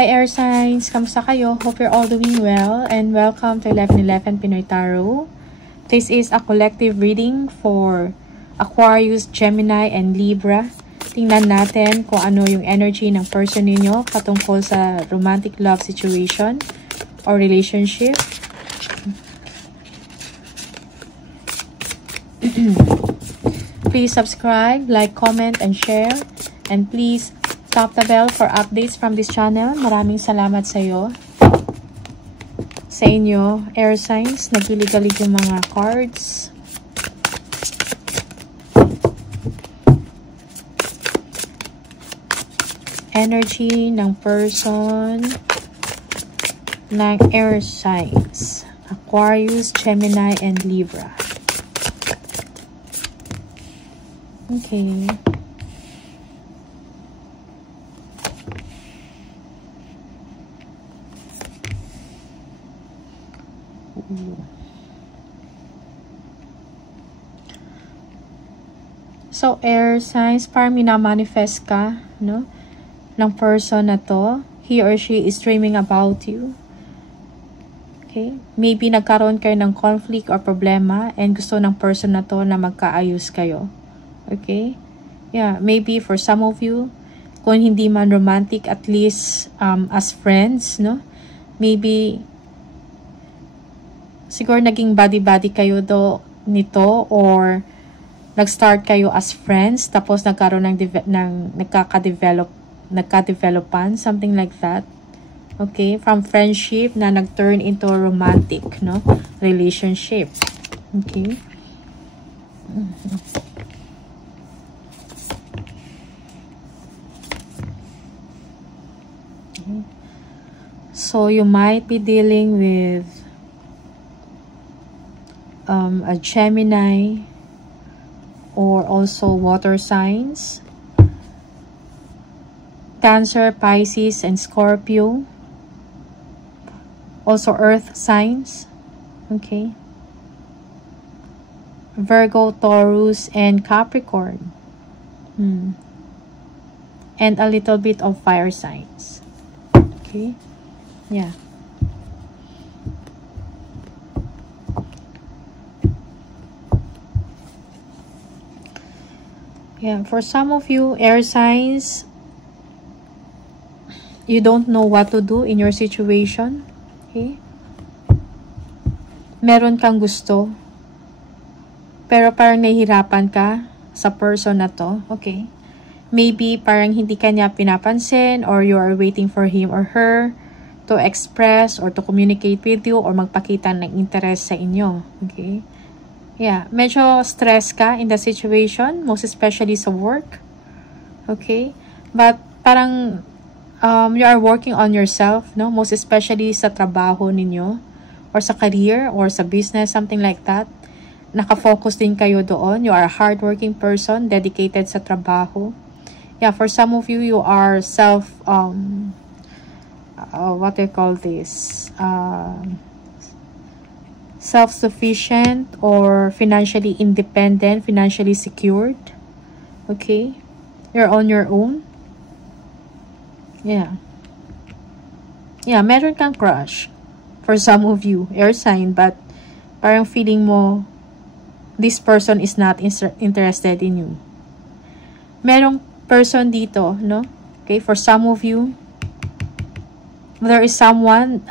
Hi air signs! Kamusta kayo? Hope you're all doing well and welcome to 1111 Pinoy Tarot. This is a collective reading for Aquarius, Gemini, and Libra. Tingnan natin kung ano yung energy ng person ninyo patungkol sa romantic love situation or relationship. Please subscribe, like, comment, and share. And please tap the bell for updates from this channel. Maraming salamat sa iyo. Sa inyo, air signs, nagilig-galig yung mga cards. Energy ng person ng air signs. Aquarius, Gemini, and Libra. Okay. So, air signs, parang minamanifest ka, no? Ng person na to. He or she is dreaming about you. Okay? Maybe nagkaroon kayo ng conflict or problema and gusto ng person na to na magkaayos kayo. Okay? Yeah, maybe for some of you, kung hindi man romantic, at least as friends, no? Maybe siguro naging buddy-buddy kayo nito or nag-start kayo as friends tapos nagkaroon ng nagka-developan, something like that. Okay? From friendship na nag-turn into romantic, no? Relationship. Okay? So, you might be dealing with a Gemini or also water signs, Cancer, Pisces, and Scorpio, also earth signs, okay, Virgo, Taurus, and Capricorn, and a little bit of fire signs. Okay, yeah. Yeah, for some of you, air signs, you don't know what to do in your situation. Okay? Meron kang gusto, pero parang nahihirapan ka sa person na to. Okay? Maybe parang hindi ka niya pinapansin or you are waiting for him or her to express or to communicate with you or magpakita ng interest sa inyo. Okay? Yeah, medyo stress ka in the situation, most especially sa work. Okay? But parang you are working on yourself, no? Most especially sa trabaho ninyo or sa career or sa business, something like that. Naka-focus din kayo doon. You are a hardworking person, dedicated sa trabaho. Yeah, for some of you, you are what do you call this? Self-sufficient or financially independent, financially secured. Okay? You're on your own. Yeah. Yeah, meron kang crush for some of you, air sign, but parang feeling mo this person is not interested in you. Merong person dito, no? Okay, for some of you, there is someone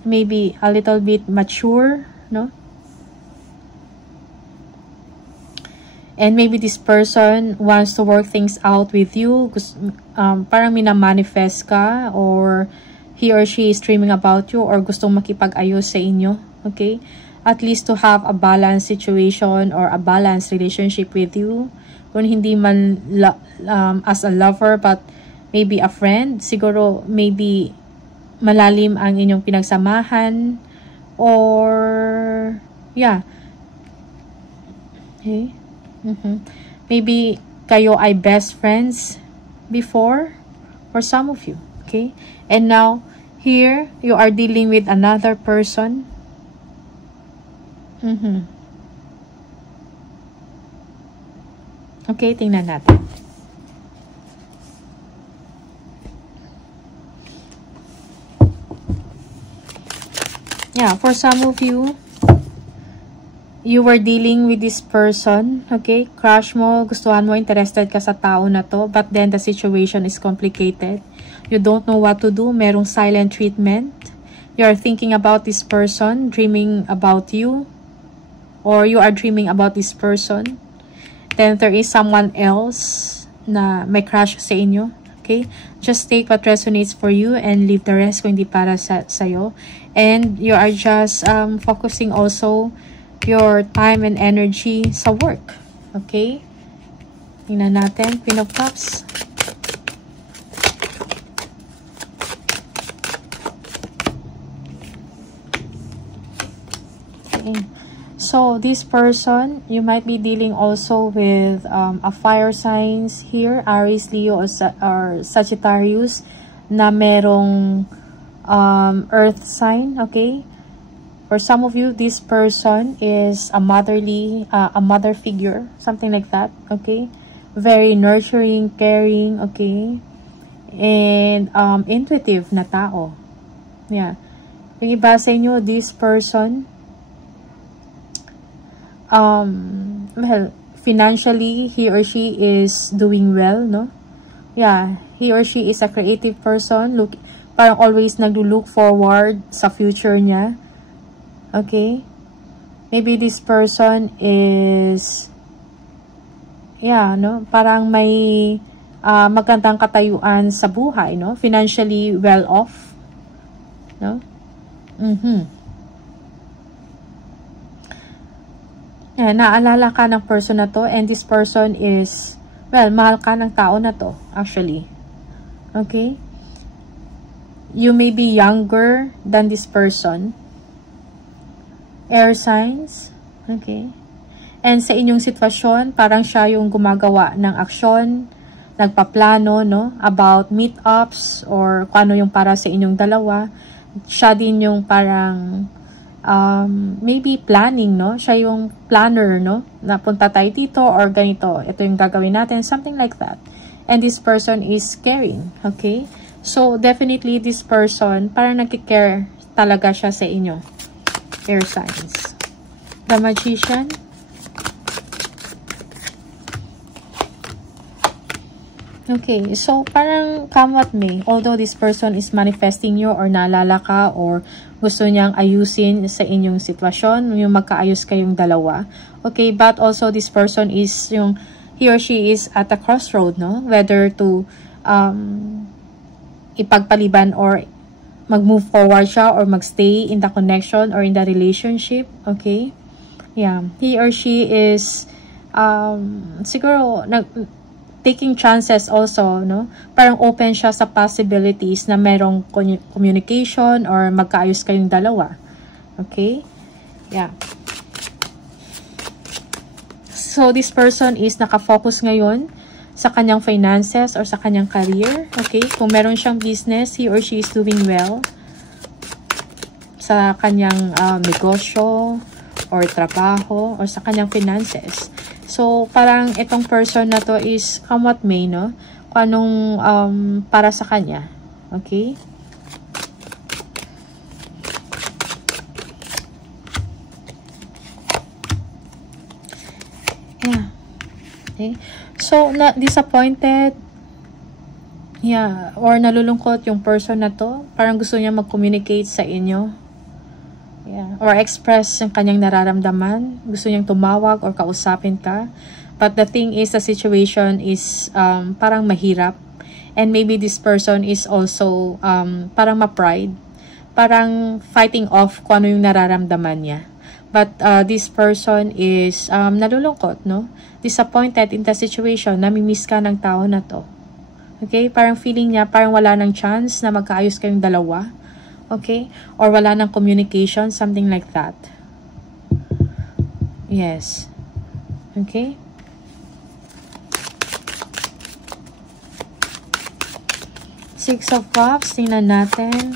maybe a little bit mature, no? And maybe this person wants to work things out with you. Parang minamanifest ka or he or she is dreaming about you or gustong makipag-ayos sa inyo. Okay? At least to have a balanced situation or a balanced relationship with you. Kung hindi man as a lover but maybe a friend, siguro maybe malalim ang inyong pinagsamahan or yeah. Okay? Maybe kayo ay best friends before for some of you. Okay? And now, here, you are dealing with another person. Okay, tingnan natin. Yeah, for some of you, you were dealing with this person, okay? Crush mo, gustuhan mo, interested ka sa tao na to, but then the situation is complicated. You don't know what to do, merong silent treatment. You're thinking about this person, dreaming about you, or you are dreaming about this person. Then there is someone else na may crush sa inyo, okay? Just take what resonates for you and leave the rest kung hindi para sa'yo. And you are just focusing also your time and energy sa work. Okay? Tingnan natin. Queen of Cups. Okay. So, this person, you might be dealing also with a fire signs here. Aries, Leo, or Sagittarius na merong earth sign. Okay? For some of you, this person is a mother figure, something like that, okay? Very nurturing, caring, okay? And intuitive na tao. Yeah. Yung iba sa inyo, this person, well, financially, he or she is doing well, no? Yeah, he or she is a creative person, parang always nag-look forward sa future niya. Okay, maybe this person is, yeah, no, parang may magandang katayuan sa buhay, no, financially well off, no. Yeah, naalala ka ng person na to, and this person is, well, mahal ka ng tao na to, actually. Okay, you may be younger than this person. Air signs, okay? And sa inyong sitwasyon, parang siya yung gumagawa ng aksyon, nagpaplano, no? About meetups or kung ano yung para sa inyong dalawa. Siya din yung parang, maybe planning, no? Siya yung planner, no? Napunta tayo dito or ganito. Ito yung gagawin natin, something like that. And this person is caring, okay? So, definitely this person, parang nagkikare talaga siya sa inyo. Air signs. The Magician. Okay, so parang come what may, although this person is manifesting you or naalala ka or gusto niyang ayusin sa inyong sitwasyon, yung magkaayos kayong dalawa. Okay, but also this person is yung, he or she is at a crossroad, no? Whether to ipagpaliban or mag-move forward siya or mag-stay in the connection or in the relationship, okay? Yeah, he or she is siguro taking chances also, no? Parang open siya sa possibilities na merong communication or magkaayos kayong dalawa. Okay? Yeah. So, this person is nakafocus ngayon sa kanyang finances or sa kanyang career. Okay? Kung meron siyang business, he or she is doing well sa kanyang negosyo or trabaho or sa kanyang finances. So, parang itong person na to is come what may, no? Kung anong para sa kanya. Okay? Yeah. Okay? So, disappointed, yeah, or nalulungkot yung person na to. Parang gusto niya mag-communicate sa inyo. Yeah. Or express yung kanyang nararamdaman. Gusto niyang tumawag or kausapin ka. But the thing is, the situation is parang mahirap. And maybe this person is also parang ma-pride. Parang fighting off kung ano yung nararamdaman niya. But this person is nalulungkot, no? Disappointed in the situation. Namimiss ka ng tao na to. Okay? Parang feeling niya, parang wala ng chance na magkaayos kayong dalawa. Okay? Or wala ng communication, something like that. Yes. Okay? Six of Cups, tingnan natin.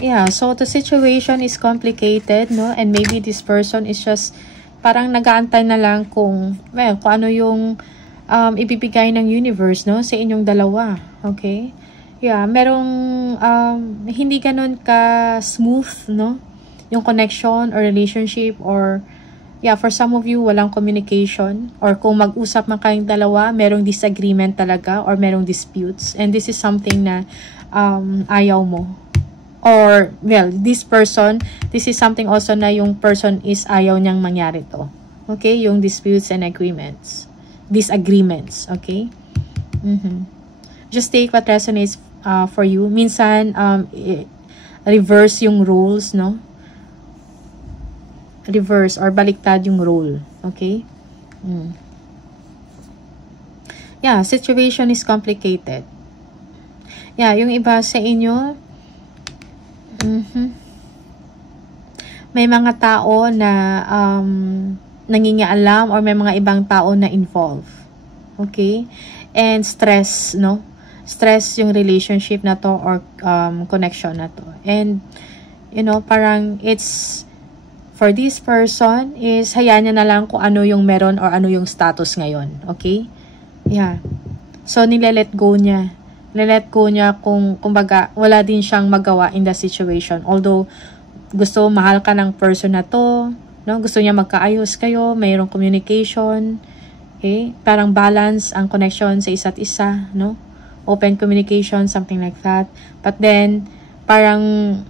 Yeah, so the situation is complicated, no? And maybe this person is just parang nag-aantay na lang kung, well, kung ano yung ibibigay ng universe, no? Sa inyong dalawa, okay? Yeah, merong hindi ganun ka smooth, no? Yung connection or relationship, or yeah, for some of you, walang communication, or kung mag-usap man kayong dalawa, merong disagreement talaga, or merong disputes, and this is something na ayaw mo. Or, well, this is something also na yung person is ayaw niyang mangyari to. Okay? Yung disputes and disagreements. Okay? Just take what resonates for you. Minsan, reverse yung roles, no? Reverse or baliktad yung role. Okay? Yeah, situation is complicated. Yeah, yung iba sa inyo, may mga tao na nangingialam, or may mga ibang tao na involved. Okay? And stress, no? Stress yung relationship na to, or connection na to. And, you know, parang it's, for this person, is hayaan niya na lang kung ano yung meron or ano yung status ngayon. Okay? Yeah. So, nilelet go niya. Nilet go niya kung, kumbaga, wala din siyang magawa in the situation. Although, gusto, mahal ka ng person na to, no? Gusto niya magkaayos kayo, mayroong communication, okay? Parang balance ang connection sa isa't isa, no? Open communication, something like that. But then, parang,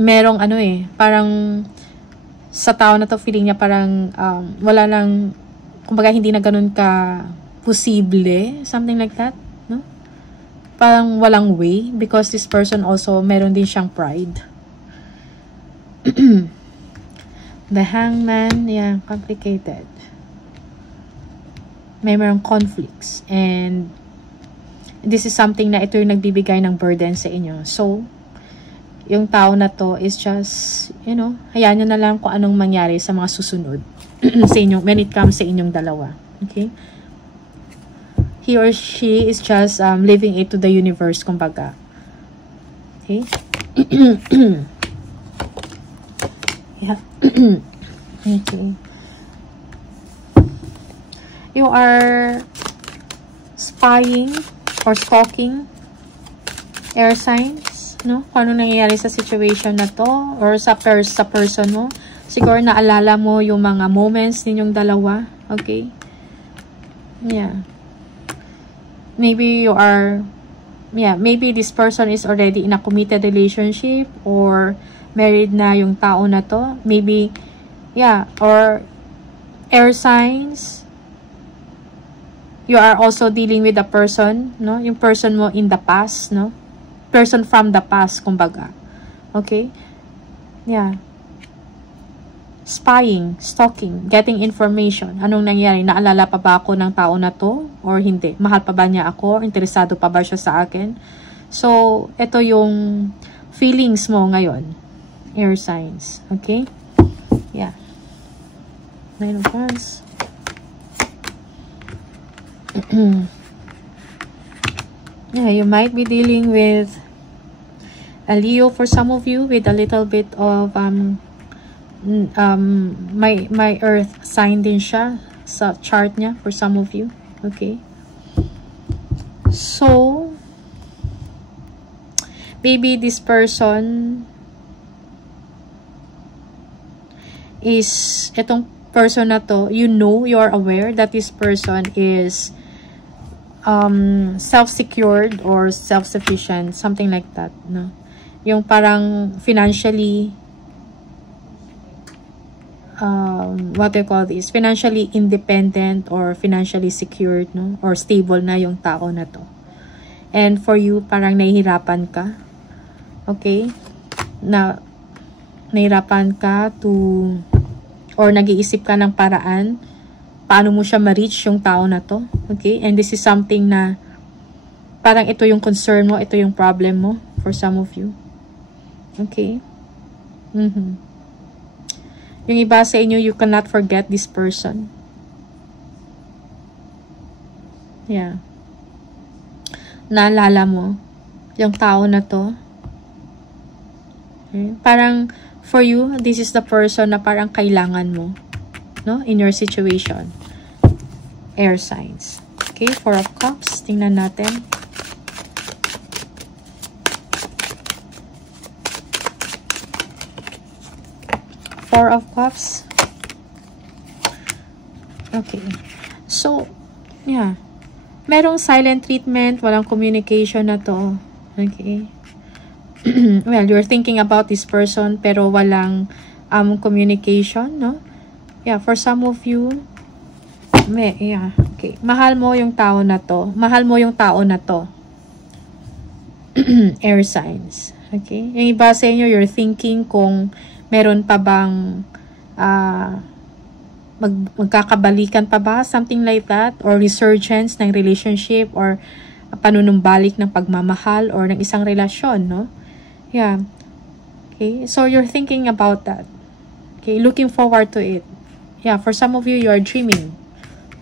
merong parang, sa tao na to, feeling niya parang, wala lang, kumbaga, hindi na ganun ka posible, something like that, no? Parang walang way, because this person also, meron din siyang pride. The Hangman, yeah, complicated. May merong conflicts, and this is something na ito yung nagbibigay ng burden sa inyo. So, yung tao na to is just, you know, hayaan nyo na lang kung anong mangyari sa mga susunod sa inyo, when it comes sa inyong dalawa. Okay? He or she is just leaving it to the universe, kumbaga. Okay? Yeah. Okay. You are spying or stalking air signs, no? Kung ano nangyayari sa situation na to, or sa person mo. Siguro naalala mo yung mga moments ninyong dalawa. Okay? Yeah. Maybe you are, maybe this person is already in a committed relationship, or married na yung tao na to. Maybe, or air signs, you are also dealing with a person, no? Yung person mo in the past, no? Person from the past, kumbaga. Okay? Yeah. Spying, stalking, getting information. Anong nangyari? Naalala pa ba ako ng tao na to? Or hindi? Mahal pa ba niya ako? Interesado pa ba siya sa akin? So, ito yung feelings mo ngayon. Air signs. Okay? Yeah. 9 of Wands. Yeah, you might be dealing with a Leo for some of you, with a little bit of my earth sign din siya sa chart niya for some of you. Okay? So, maybe this person is, itong person na to, you know, you're aware that this person is self-secured or self-sufficient, something like that, no? Yung parang financially, what do you call this? Financially independent or financially secured, no? Or stable na yung tao na to. And for you, parang nahihirapan ka. Okay? Nahihirapan ka to, or nag-iisip ka ng paraan paano mo siya ma-reach yung tao na to. Okay? And this is something na parang ito yung concern mo, ito yung problem mo for some of you. Okay? Yung iba sa inyo, you cannot forget this person. Yeah. Naalala mo yung tao na to. Okay? Parang for you, this is the person na parang kailangan mo, no? In your situation. Air signs. Okay, 4 of Cups. Tingnan natin. Four of Cups. Okay. So, yeah. Merong silent treatment, walang communication na to. Okay. Well, you're thinking about this person pero walang communication, no? Yeah, for some of you, yeah, okay. Mahal mo yung tao na to. Mahal mo yung tao na to. Air signs. Okay? Yung iba sa inyo, you're thinking kung meron pa bang magkakabalikan pa ba? Something like that? Or resurgence ng relationship or panunumbalik ng pagmamahal or ng isang relasyon, no? Yeah. Okay? So, you're thinking about that. Okay? Looking forward to it. Yeah, for some of you, you are dreaming.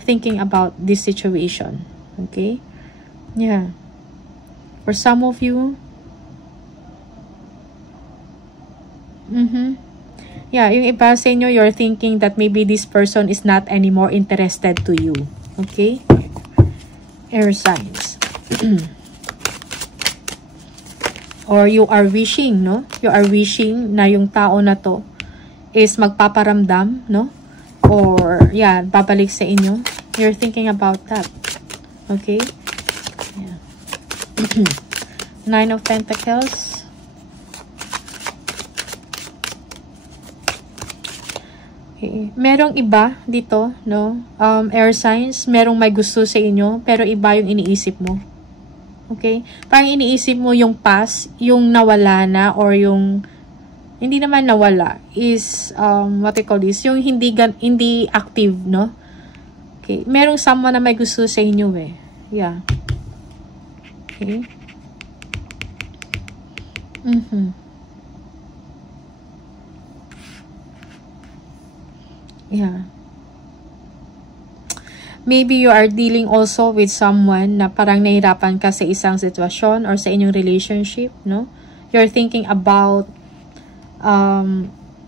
Thinking about this situation. Okay? Yeah. For some of you, yeah, yung iba sa inyo, you're thinking that maybe this person is not anymore interested to you. Okay? Air signs. Or you are wishing, no? You are wishing na yung tao na to is magpaparamdam, no? Or, yeah, babalik sa inyo. You're thinking about that. Okay? Yeah. Nine of Pentacles. Okay. Merong iba dito, no? Air signs, merong may gusto sa inyo, pero iba yung iniisip mo. Okay? Parang iniisip mo yung past, yung nawala na, or yung, hindi naman nawala, is, what I call this, yung hindi active, no? Okay? Merong someone na may gusto sa inyo, eh. Yeah. Okay? Yeah. Maybe you are dealing also with someone na parang nahirapan ka sa isang sitwasyon or sa inyong relationship, no? You're thinking about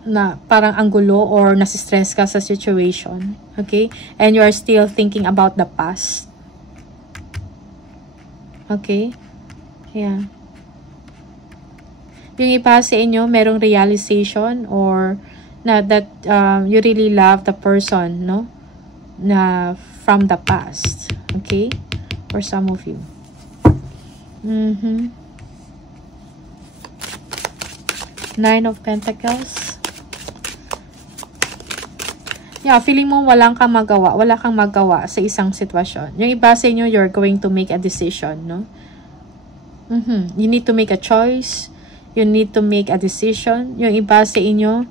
na parang ang gulo or nasistress ka sa situation, okay? And you are still thinking about the past. Okay? Yeah. Yung iba sa inyo, merong realization or na that you really love the person, no? Na from the past. Okay? For some of you. Nine of Pentacles. Yeah, feeling mo wala kang magawa sa isang sitwasyon. Yung iba sa inyo, you're going to make a decision, no? You need to make a choice. You need to make a decision. Yung iba sa inyo,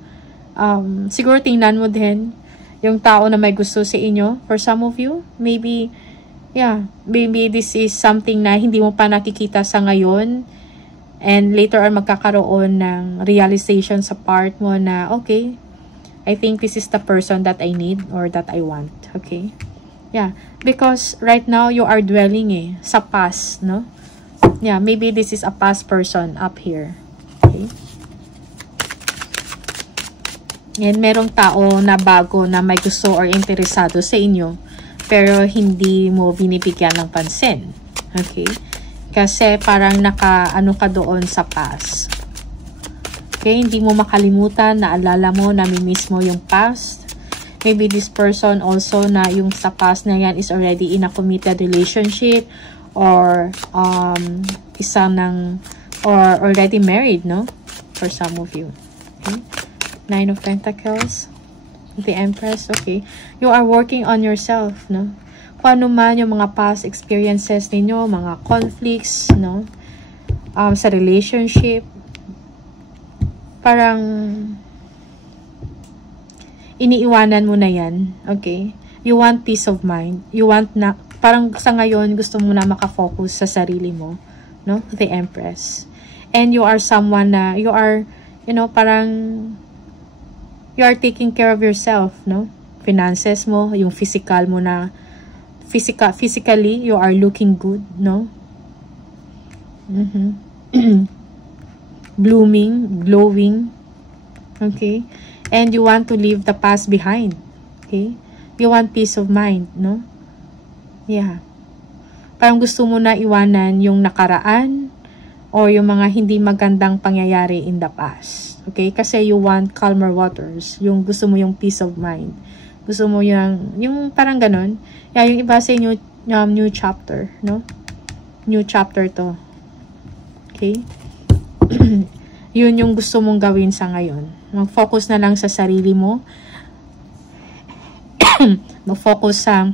siguro tingnan mo din yung tao na may gusto sa inyo. For some of you, maybe, yeah, maybe this is something na hindi mo pa nakikita sa ngayon. And later on, magkakaroon ng realization sa part mo na, okay, I think this is the person that I need or that I want. Okay? Yeah. Because right now, you are dwelling sa past, no? Yeah, maybe this is a past person up here. Okay? And merong tao na bago na may gusto or interesado sa inyo, pero hindi mo binibigyan ng pansin. Okay? Kasi parang naka-ano ka doon sa past. Okay? Hindi mo makalimutan, naalala mo, namimiss mo yung past. Maybe this person also na yung sa past na yan is already in a committed relationship or or already married, no? For some of you. Okay? Nine of Pentacles. The Empress. Okay. You are working on yourself, no? Kung ano man yung mga past experiences ninyo, mga conflicts, no? Sa relationship. Parang iniiwanan mo na yan. Okay? You want peace of mind. You want na, parang sa ngayon, gusto mo na makafocus sa sarili mo, no? The Empress. And you are someone na, you are, you know, parang you are taking care of yourself, no? Finances mo, yung physical mo na, physically, you are looking good, no? Blooming, glowing, okay? And you want to leave the past behind, okay? You want peace of mind, no? Yeah. Parang gusto mo na iwanan yung nakaraan, or yung mga hindi magandang pangyayari in the past. Okay? Kasi you want calmer waters. Yung gusto mo yung peace of mind. Gusto mo yung parang ganun. Yung iba sa inyo, new chapter, no? New chapter to. Okay? Yun yung gusto mong gawin sa ngayon. Mag-focus na lang sa sarili mo. Mag-focus sa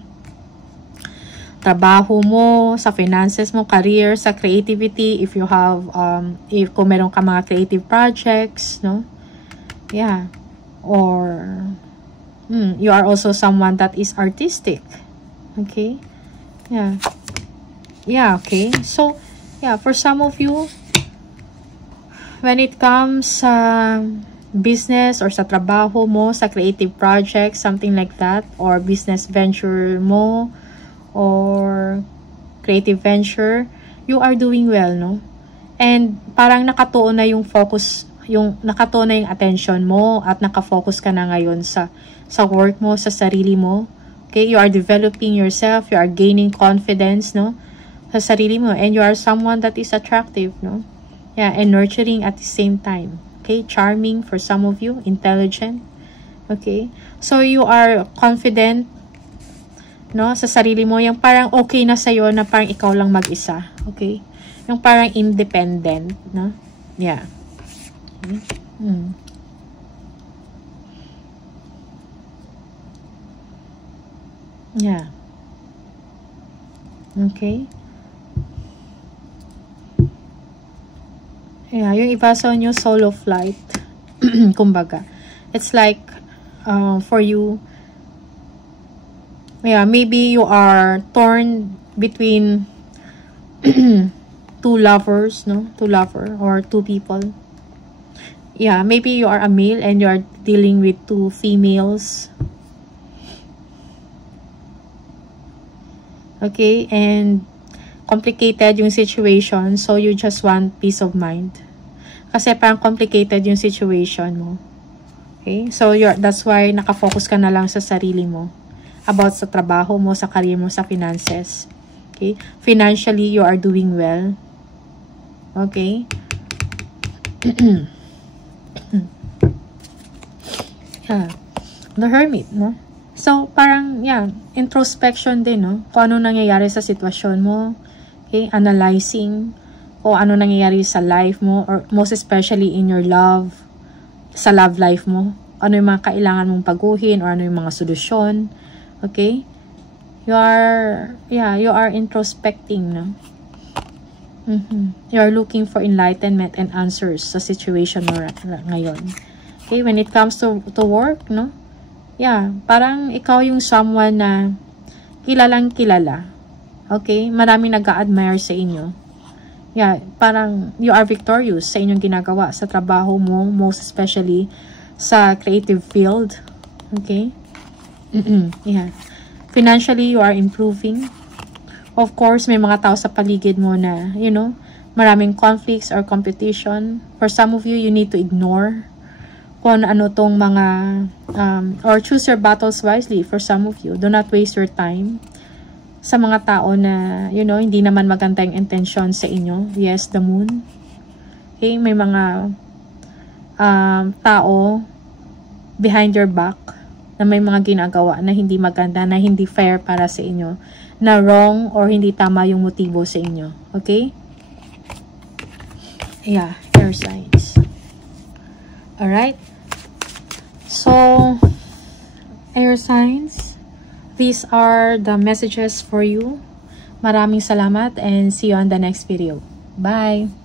trabaho mo, sa finances mo, career, sa creativity, if you have, kung meron ka mga creative projects, no? Yeah. Or, you are also someone that is artistic. Okay? Yeah. Yeah, okay. So, yeah, for some of you, when it comes sa business or sa trabaho mo, sa creative project, something like that, or business venture mo, or creative venture, you are doing well, no? And parang nakatuon na yung focus, nakatuon na yung attention mo at nakafocus ka na ngayon sa work mo, sa sarili mo. Okay? You are developing yourself, you are gaining confidence, no? Sa sarili mo, and you are someone that is attractive, no? Yeah, and nurturing at the same time. Okay? Charming for some of you, intelligent. Okay? So you are confident, no, sa sarili mo, yung parang okay na sa'yo na parang ikaw lang mag-isa. Okay? Yung parang independent, no? Yeah. Yeah. Okay? Yeah, yung iba sa nyo, solo flight. Kumbaga. It's like, for you, yeah, maybe you are torn between two lovers, no? Two lover or two people. Yeah, maybe you are a male and you are dealing with two females. Okay, and complicated yung situation, so you just want peace of mind. Kasi parang complicated yung situation mo. Okay, so that's why nakafocus ka na lang sa sarili mo. About sa trabaho mo, sa career mo, sa finances. Okay? Financially, you are doing well. Okay? Yeah. The Hermit, no? So, parang, yeah, introspection din, no? Kung ano nangyayari sa sitwasyon mo. Okay? Analyzing kung ano nangyayari sa life mo, or most especially in your love, sa love life mo. Ano yung mga kailangan mong baguhin, or ano yung mga solusyon. Okay? You are introspecting, no? You are looking for enlightenment and answers sa situation mo ngayon. Okay? When it comes to work, no? Yeah, parang ikaw yung someone na kilalang kilala. Okay? Maraming nag-a-admire sa inyo. Yeah, parang you are victorious sa inyong ginagawa sa trabaho mo, most especially sa creative field. Okay? Yeah. Financially, you are improving. Of course, may mga tao sa paligid mo na, you know, maraming conflicts or competition. For some of you, you need to ignore kung ano tong mga, or choose your battles wisely for some of you. Do not waste your time sa mga tao na, you know, hindi naman maganda yung intention sa inyo. Yes, the moon. Okay, may mga tao behind your back na may mga ginagawa na hindi maganda, na hindi fair para sa inyo, na wrong or hindi tama yung motibo sa inyo. Okay? Yeah, air signs. Alright? So, air signs, these are the messages for you. Maraming salamat and see you on the next video. Bye!